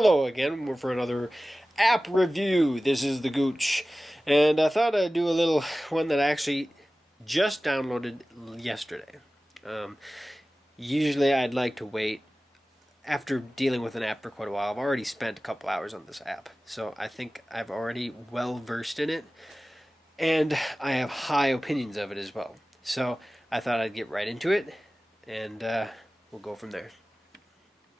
Hello again. We're for another app review. This is the Gooch, and I thought I'd do a little one that I actually just downloaded yesterday. Um, Usually, I'd like to wait after dealing with an app for quite a while. I've already spent a couple hours on this app, so I think I've already well versed in it, and I have high opinions of it as well. So I thought I'd get right into it, and we'll go from there.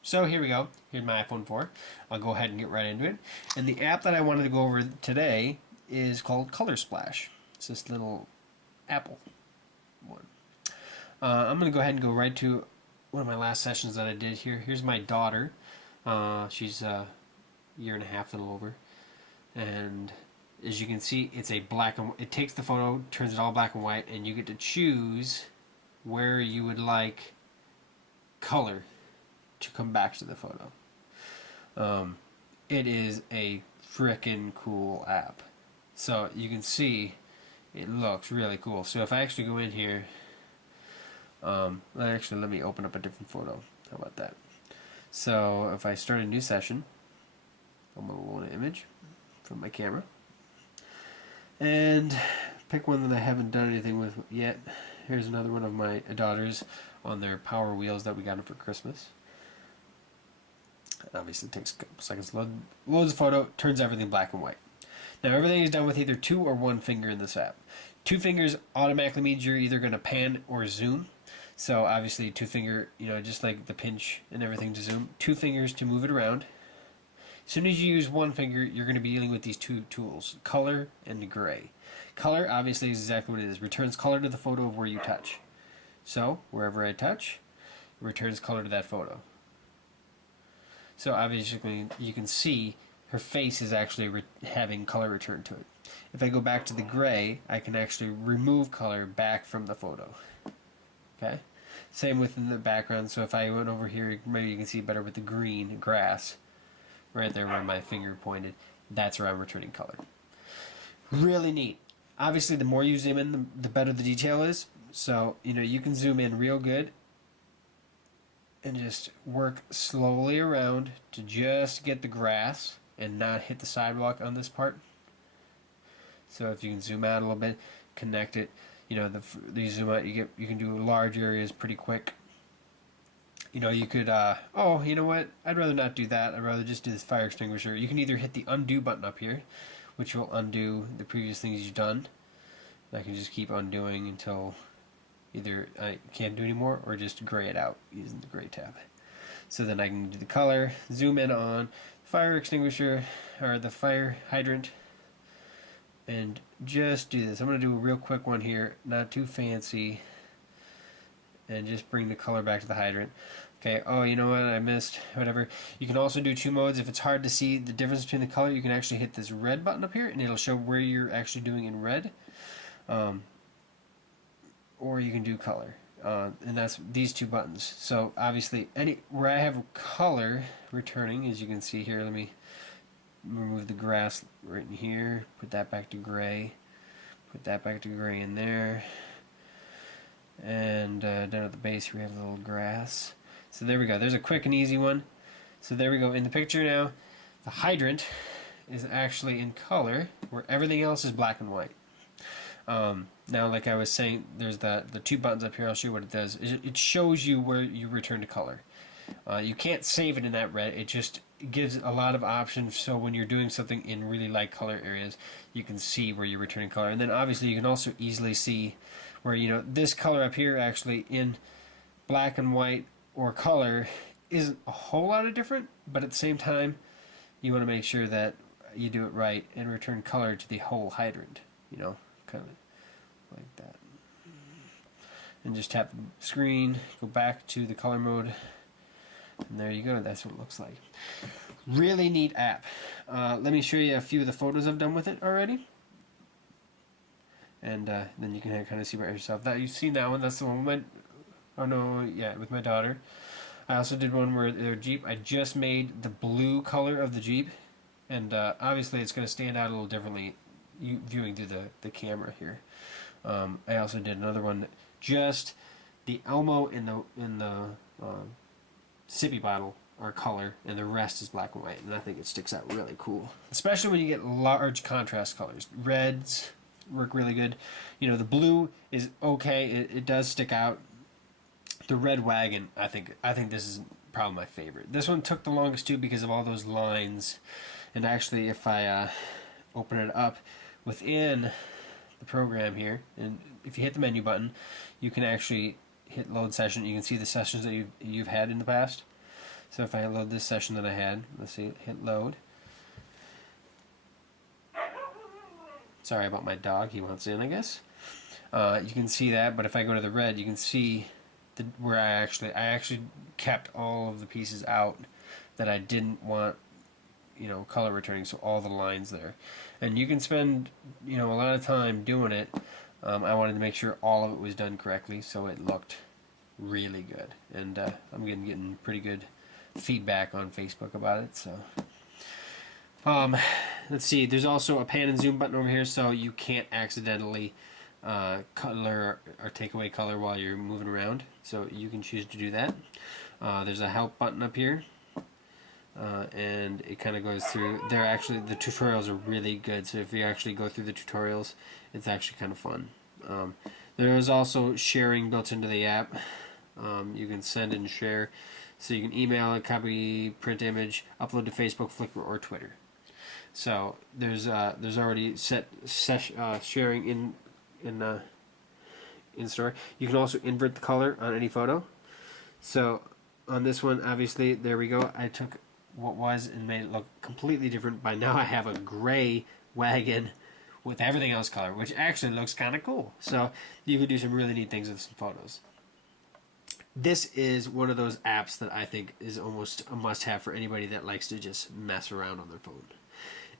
So here we go. Here's my iPhone 4. I'll go ahead and get right into it. And the app that I wanted to go over today is called ColorSplash. It's this little Apple one. I'm going to go ahead and go right to one of my last sessions that I did here. Here's my daughter. She's a year and a half, a little over. And as you can see, it's a black and it takes the photo, turns it all black and white, and you get to choose where you would like color to come back to the photo. It is a frickin' cool app. So you can see it looks really cool. So if I actually go in here, actually let me open up a different photo. How about that? So if I start a new session, I'm going to load an image from my camera and pick one that I haven't done anything with yet. Here's another one of my daughters on their Power Wheels that we got them for Christmas. Obviously it takes a couple seconds to loads the photo, turns everything black and white. Now everything is done with either 2 or 1 finger in this app. 2 fingers automatically means you're either going to pan or zoom. So obviously 2 finger, just like the pinch and everything to zoom. 2 fingers to move it around. As soon as you use 1 finger, you're going to be dealing with these 2 tools, color and gray. Color obviously is exactly what it is. Returns color to the photo of where you touch. So wherever I touch, it returns color to that photo. So obviously you can see her face is actually having color returned to it. If I go back to the gray, I can actually remove color back from the photo. Okay? Same within the background. So if I went over here, maybe you can see better with the green grass. Right there where my finger pointed. That's where I'm returning color. Really neat. Obviously the more you zoom in, the better the detail is. So, you can zoom in real good and just work slowly around to just get the grass and not hit the sidewalk on this part. So if you can zoom out a little bit, connect it, the zoom out, you can do large areas pretty quick. You could, oh, you know what, I'd rather not do that, I'd rather just do this fire extinguisher. You can either hit the undo button up here, which will undo the previous things you've done. I can just keep undoing until either I can't do anymore or just gray it out using the gray tab. So then I can do the color, zoom in on fire extinguisher or the fire hydrant, and just do this. I'm going to do a real quick one here, not too fancy, and just bring the color back to the hydrant. Okay, oh, you know what, I missed, whatever. You can also do 2 modes. If it's hard to see the difference between the color, you can actually hit this red button up here, and it'll show where you're actually doing in red. Or you can do color, and that's these 2 buttons. So obviously, where I have color returning, as you can see here, let me remove the grass right in here, put that back to gray, put that back to gray in there, and down at the base we have a little grass. So there we go. There's a quick and easy one. So there we go. In the picture now, the hydrant is actually in color, where everything else is black and white. Now, like I was saying, there's the 2 buttons up here. I'll show you what it does. It shows you where you return to color. You can't save it in that red. It just gives a lot of options, so when you're doing something in really light color areas, you can see where you're returning color. And then obviously you can also easily see where, this color up here actually in black and white or color isn't a whole lot of different, but at the same time, you want to make sure that you do it right and return color to the whole hydrant, kind of like that. And just tap the screen, go back to the color mode, and there you go. That's what it looks like. Really neat app. Let me show you a few of the photos I've done with it already, and then you can kind of see by yourself. That you've seen that one. That's the one with my daughter. I also did one where their Jeep. I just made the blue color of the Jeep, and obviously it's going to stand out a little differently viewing through the camera here. I also did another one, just the Elmo in the sippy bottle are color, and the rest is black and white. And I think it sticks out really cool, especially when you get large contrast colors. Reds work really good. You know, the blue is okay. It does stick out. The red wagon, I think this is probably my favorite. This one took the longest too because of all those lines. And actually, if I open it up within the program here, and if you hit the menu button, you can actually hit load session. You can see the sessions that you've had in the past. So if I load this session that I had, let's see, hit load. Sorry about my dog, he wants in, I guess. You can see that, but if I go to the red, you can see where I actually kept all of the pieces out that I didn't want, you know, color returning, so all the lines there. And you can spend, you know, a lot of time doing it. I wanted to make sure all of it was done correctly, so it looked really good. And I'm getting pretty good feedback on Facebook about it. So let's see, there's also a pan and zoom button over here, so you can't accidentally color or take away color while you're moving around, so you can choose to do that. There's a help button up here, and it kind of goes through there. Actually, the tutorials are really good, so if you actually go through the tutorials, it's actually kind of fun. There is also sharing built into the app. You can send and share, so you can email a copy, print image, upload to Facebook, Flickr, or Twitter. So there's already set sharing in store. You can also invert the color on any photo. So on this one, obviously, there we go. I took what was and made it look completely different. By now I have a gray wagon with everything else color, which actually looks kind of cool. So you could do some really neat things with some photos. This is one of those apps that I think is almost a must-have for anybody that likes to just mess around on their phone.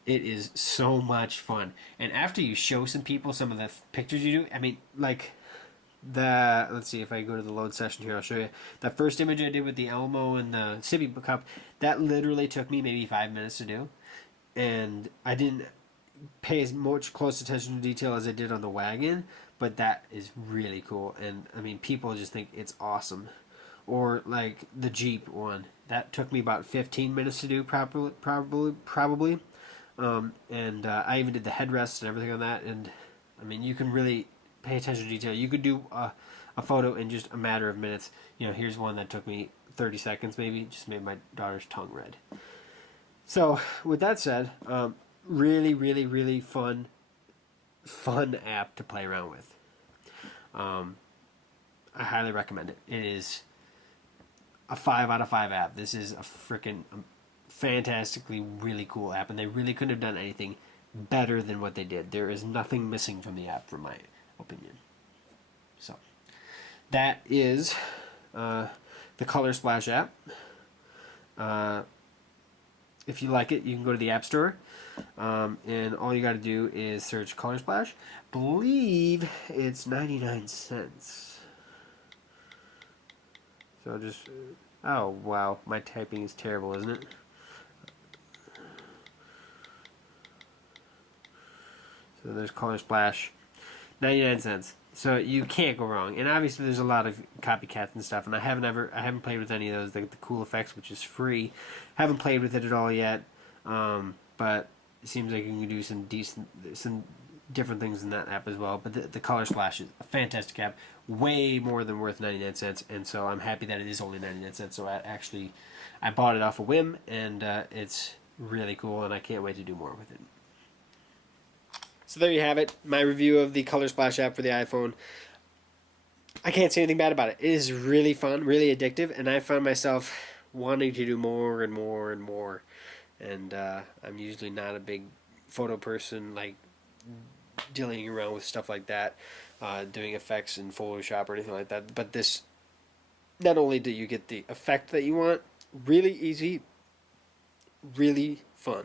It is so much fun. And after you show some people some of the pictures you do, I mean, like let's see, if I go to the load session here, I'll show you. That first image I did with the Elmo and the sippy cup, that literally took me maybe 5 minutes to do. And I didn't pay as much close attention to detail as I did on the wagon, but that is really cool. And I mean, people just think it's awesome. Or like the Jeep one, that took me about 15 minutes to do probably. And I even did the headrests and everything on that. And I mean, you can really pay attention to detail. You could do a photo in just a matter of minutes. You know, here's one that took me 30 seconds maybe. Just made my daughter's tongue red. So with that said, really, really, really fun app to play around with. I highly recommend it. It is a 5 out of 5 app. This is a freaking fantastically really cool app, and they really couldn't have done anything better than what they did. There is nothing missing from the app, from my opinion. So that is the ColorSplash app. If you like it, you can go to the App Store, and all you got to do is search ColorSplash. Believe it's 99 cents. So just, oh wow, my typing is terrible, isn't it? So there's ColorSplash, 99 cents. So you can't go wrong. And obviously there's a lot of copycats and stuff, and I haven't played with any of those. The cool effects, which is free. Haven't played with it at all yet. But it seems like you can do some different things in that app as well. But the ColorSplash is a fantastic app, way more than worth 99 cents, and so I'm happy that it is only 99 cents. So I bought it off a whim, and it's really cool, and I can't wait to do more with it. So there you have it, my review of the ColorSplash app for the iPhone. I can't say anything bad about it. It is really fun, really addictive, and I found myself wanting to do more and more and more. And I'm usually not a big photo person, like dealing around with stuff like that, doing effects in Photoshop or anything like that. But this, not only do you get the effect that you want, really easy, really fun.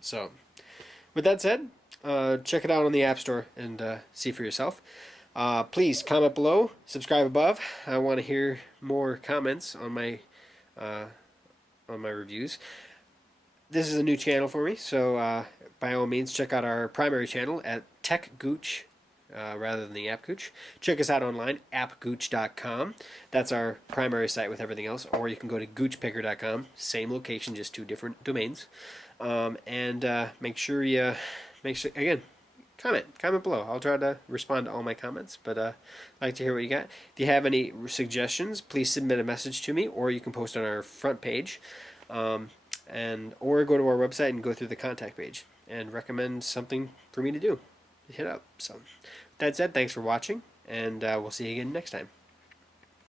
So with that said, check it out on the App Store and see for yourself. Please comment below, subscribe above. I want to hear more comments on my reviews. This is a new channel for me, so by all means check out our primary channel at appgooch. rather than the appgooch. Check us out online, appgooch.com. That's our primary site with everything else. Or you can go to goochpicker.com. Same location, just 2 different domains. Make sure again, comment below. I'll try to respond to all my comments, but I'd like to hear what you got. If you have any suggestions, please submit a message to me, or you can post on our front page, or go to our website and go through the contact page and recommend something for me to do. Hit up. So, with that said, thanks for watching, and we'll see you again next time.